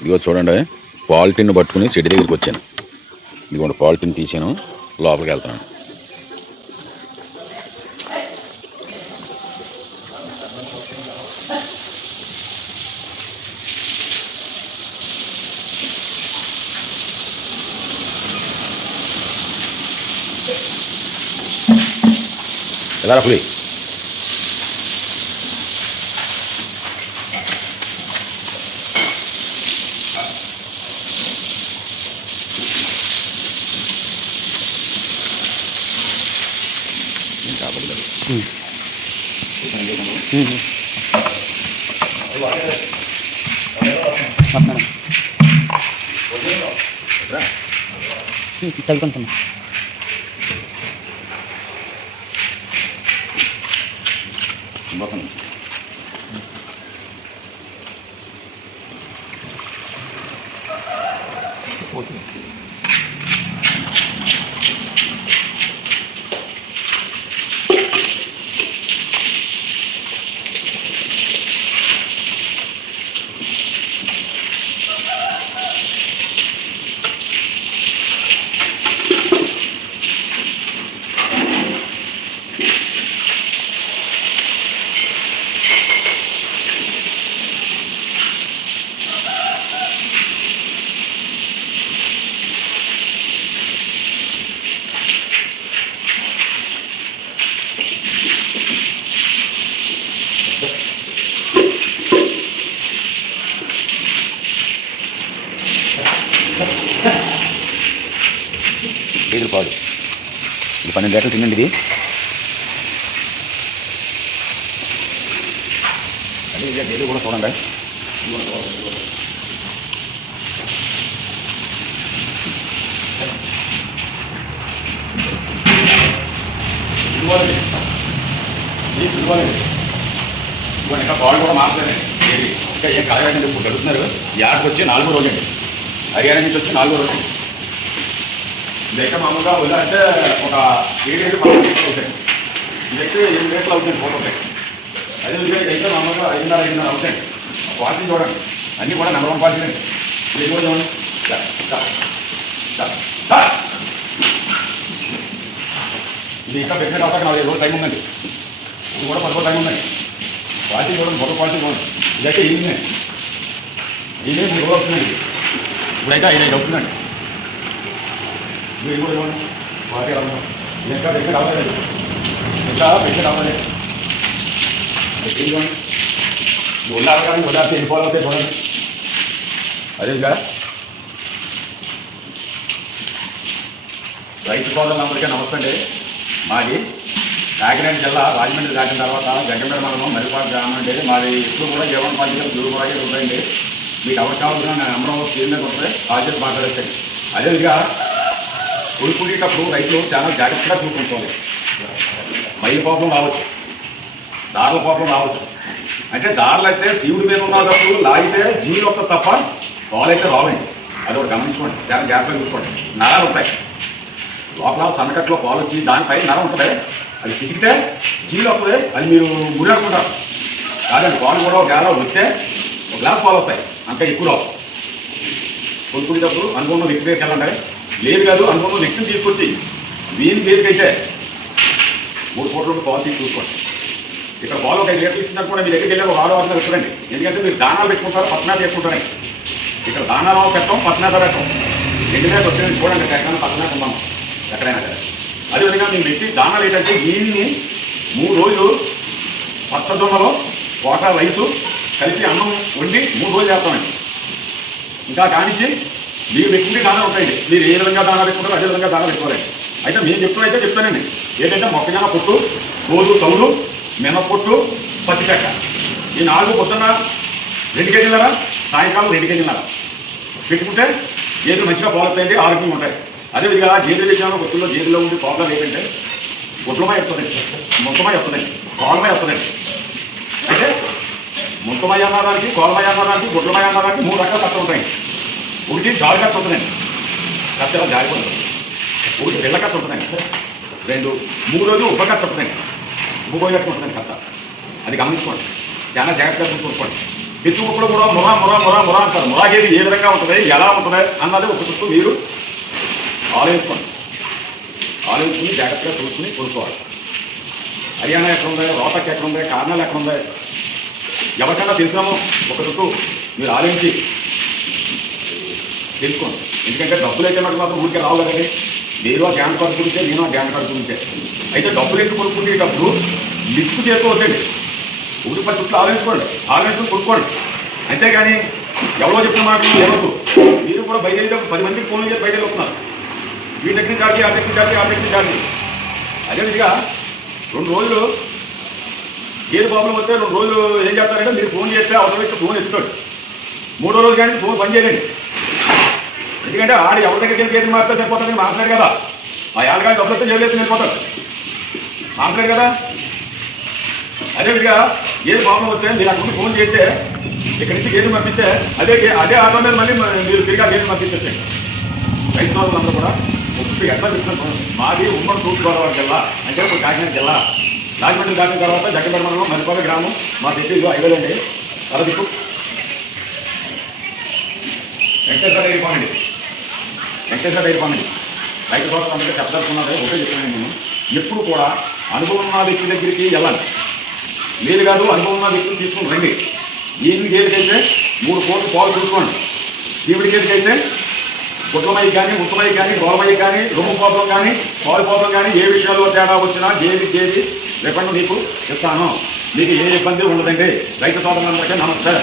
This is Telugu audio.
ఇదిగో చూడండి, పాలిటిన్ పట్టుకుని చెట్టు దగ్గరికి వచ్చాను. ఇదిగోండి పాలిటిన్ తీసాను, లోపలికి వెళ్తున్నాను. ఎలా పులి తగ్గుకుంటున్నా. గేదెల పాలు ఇది 12 లీటర్లు తినండి. ఇది అదే ఇక గేదెలు కూడా చూడండి. ఇంకా పాలు కూడా మారుతుంది. ఇంకా ఏం కాదండి, ఇప్పుడు గడుపుతున్నారు. ఈ ఆటకు వచ్చి 4వ రోజు అండి. హర్యానా నుంచి వచ్చి 4వ రోజు. ఇదైతే మామూలుగా వదిలేస్తే ఒక 7 అవుతాయి. ఇదైతే 8 లీటర్లు అవుతుంది పోతుంటాయి. అదే విధంగా ఇదైతే మామూలుగా 5.5 అవుతాయి. క్వాలిటీ చూడండి, అన్నీ కూడా నెంబర్ 1 క్వాలిటీ అండి. ఇది కూడా చూడండి. ఇది ఇంకా పెట్టిన కాబట్టి 4 రోజులు టైం ఉందండి. ఇది కూడా 10 రోజులు టైం ఉందండి. క్వాలిటీ చూడండి, మొదటి క్వాలిటీ చూడండి. ఇదైతే ఈవినే 3 రోజులు అవుతుందండి. ఇప్పుడైతే 5 అవుతుందండి. ఇది కూడా చూడండి, క్వాలిటీ ఎలా ఉందో. ఇది ఇంకా పెట్టిన అవ్వలేదు, ఇంకా పెట్టిన అవ్వలేదు. చూడండి, ఇది ఉండాలి కానీ ఉండాలి వెళ్ళిపోవాలి అవుతాయి చూడండి. అదే ఇంకా రైతు సోదరులందరికీ నమస్తే అండి. మాది కాకినాడ జిల్లా రాజమండ్రి దాటిన తర్వాత గంగంపేట మండలం మరిపాడు గ్రామం అండి. మాది ఎప్పుడు కూడా జీవన పార్టీలు గురువాగే ఉంటాయండి. మీకు ఎవరు కావాల్సిన నెంబర్ స్క్రీన్ మీద ఉంటుంది, కాల్ చేసి మాట్లాడేస్తాయి. అదేవిధంగా కొనుక్కునేటప్పుడు రైతులు చాలా జాగ్రత్తగా చూసుకుంటారు. మైలు కోపం రావచ్చు, దారుల కోపం రావచ్చు. అంటే దారులు అంటే శివుడి మీద ఉన్నప్పుడు లాగితే జీవులు వస్తుంది తప్ప పాలైతే రావండి. అది ఒకటి గమనించుకోండి, చాలా జాగ్రత్తగా చూసుకోండి. నరాలు ఉంటాయి లోపల, సన్నకట్లో పాలు వచ్చి దానిపై నరం ఉంటుంది. అది పితికితే జీవులు వస్తుంది. అది మీరు మురియాడుకుంటారు కాదండి. పాలు కూడా ఒక గ్యాలో వస్తే ఒక గ్లాస్ పాలు వస్తాయి, అంతే ఎక్కువ రావు. కొనుక్కునేటప్పుడు అనుకున్న వ్యక్తి దగ్గరికి వెళ్ళండి. లేదు కాదు అనుకున్న వ్యక్తిని తీసుకొచ్చి వీని పేరుకైతే 3 కోట్ల పాలు తీసి చూసుకోండి. ఇక్కడ పాలు ఒక 5 లీటర్లు ఇచ్చినప్పుడు కూడా మీ దగ్గరికి వెళ్ళి ఒక 6 పెట్టుకోండి. ఎందుకంటే మీరు దానాలు పెట్టుకుంటారు, పచ్చమేత వేసుకుంటారు. ఇక్కడ దానాలు పెట్టడం, పచ్చమేత పెట్టడం 2 మీద వచ్చినట్టు చూడండి. ఎక్కడైనా పచ్చమేత ఉన్నాం ఎక్కడైనా సరే. అదేవిధంగా మేము పెట్టి దానాలు ఏంటంటే దీన్ని 3 రోజులు పచ్చజొన్నలో వాటర్ రైసు కలిపి అన్నం వండి 3 రోజులు చేస్తామండి. ఇంకా కానిచ్చి మీరు పెట్టుకుంటే దానాలు ఉంటాయండి. మీరు ఏ విధంగా దానా పెట్టుకుంటారో అదే విధంగా దానా పెట్టుకోవాలండి. అయితే మేము చెప్తున్నైతే చెప్తానండి. ఏంటంటే మొక్కజొన్న పొట్టు, రోజు తౌలు, మినపొట్టు, పచ్చి చెక్క, ఈ 4 పొద్దున్న 2 కేజీలరా, సాయంకాలం 2 కేజీలరా పెట్టుకుంటే గేదెలు మంచిగా పాలుతాయండి, ఆరోగ్యంగా ఉంటాయి. అదేవిధంగా గేదెల విషయంలో ఒత్తుల్లో గేదెలో ఉండి ప్రాబ్లం ఏంటంటే గుడ్లమాయ వస్తుందండి, మొత్తమాయ వస్తుందండి, కోలమాయ వస్తుందండి. అయితే మొత్తమాయ అన్నదానికి, కోలమాయ అన్నదానికి, గుడ్లమాయ అన్నదానికి 3 రకాల కష్టం ఉంటాయండి. ఒకటి జాలి కట్ట ఉంటుందండి, కట్ట ఎలా జారిపోతుంది. ఒకటి బిళ్ళ కట్ట ఉంటుందండి. 2 3 ఉబ్బ కట్ట ఉంటుందండి, ఉబ్బోయి కట్ట ఉంటుందండి కట్ట. అది గమనించుకోండి, చాలా జాగ్రత్తగా చూసుకోండి. హెచ్చు ముక్కలు కూడా మురా అంటారు. మురా గేది ఏ విధంగా ఉంటుంది, ఎలా ఉంటుంది అన్నది ఒక చుట్టూ మీరు ఆలోచించుకోండి. ఆలోచించుకుని జాగ్రత్తగా చూసుకుని కొనుక్కోవాలి. హర్యానా ఎక్కడ ఉంది, రోహతక్ ఎక్కడ ఉంది, కార్నల్ ఎక్కడ ఉంది, ఎవరికైనా తెలిసినామో ఒక చుట్టూ మీరు ఆలోచించి తెలుసుకోండి. ఎందుకంటే డబ్బులు అయితే మటుకు మాత్రం ఊరికే రావు కదండి. మీరు ఆ గ్యాన్ కార్డు గురించే, నేను ఆ గ్యాన్ కార్డు గురించే. అయితే డబ్బులు ఎందుకు కొనుక్కునేటప్పుడు లిస్టు చేసుకోవద్దండి. ఒకటి 10 చుట్టూ ఆలోచించుకుని కొనుక్కోండి. అంతేగాని ఎవరో చెప్పిన మాటలు ఎవరు మీరు కూడా బయలుదేరి 10 మందికి ఫోన్ చేసి బయలుదేరి వస్తున్నారు. ఈ టెక్నిక్ చార్జీ, ఆ టెక్నిక్ చార్జీ, ఆ టెక్నిక్ చార్జీ. అదేవిధంగా 2 రోజులు ఏది ప్రాబ్లం వస్తే 2 రోజులు ఏం చేస్తారంటే మీరు ఫోన్ చేస్తే అవతల వ్యక్తి ఫోన్ ఎత్తుతాడు. 3వ రోజు కానీ ఫోన్ పని చేయలేండి. ఎందుకంటే ఆడు ఎవరి దగ్గరికి వెళ్ళి కేసు మారితే సరిపోతాడని మాట్లాడు కదా. ఆ ఏళ్ళగాడి డబ్బులతో చేయలేదు వెళ్ళిపోతాడు, మాట్లాడు కదా. అదేవిధంగా ఏది ప్రాబ్లం వస్తే మీరు అక్కడ ఫోన్ చేస్తే ఇక్కడి నుంచి గేదెలు పంపిస్తే అదే ఆటో మీద మళ్ళీ మీరు తిరిగి ఆ గేదెలు పంపించండి. రైతు సోదరులందరూ కూడా ఒక్క ఎట్లా చెప్తున్నాం. మాది ఉమ్మడి తూర్పుగోదావరి జిల్లా, అంటే ఇప్పుడు కాకినాడ జిల్లా. రాజమండ్రి దాటిన తర్వాత జగ్గంపేట మండలం మరిపాక గ్రామం. మా తెచ్చి 5,000 అండి. తలదిక్కు వెంకటేశ్వర డైరీ ఫామ్ అండి. వెంకటేశ్వర డైరీ ఫామ్ అండి. రైతు సోదరులందరికీ చెప్పదలుచుకున్నది ఒకటే చెప్తున్నాను. నేను ఎప్పుడు కూడా అనుభవం ఉన్న వ్యక్తి దగ్గరికి వెళ్ళాలి. మీరు కాదు, అనుభవం ఉన్న వ్యక్తులు తీసుకుని రండి. ఈవిడి గేదెకైతే 3 కోట్లు పాలు చూసుకోండి. ఈవిడి గేదెకైతే గుడ్లమయ్యి కానీ, ముత్తమయ్యి కానీ, గోలమయ్యి కానీ, రొమ్ము కోపం కానీ, పాలు కోపం కానీ ఏ విషయాల్లో తేడా వచ్చినా గేది రిఫండ్ మీకు ఇస్తాను. మీకు ఏ ఇబ్బంది ఉండదండి. రైతు సోదరులందరికీ నమస్తే.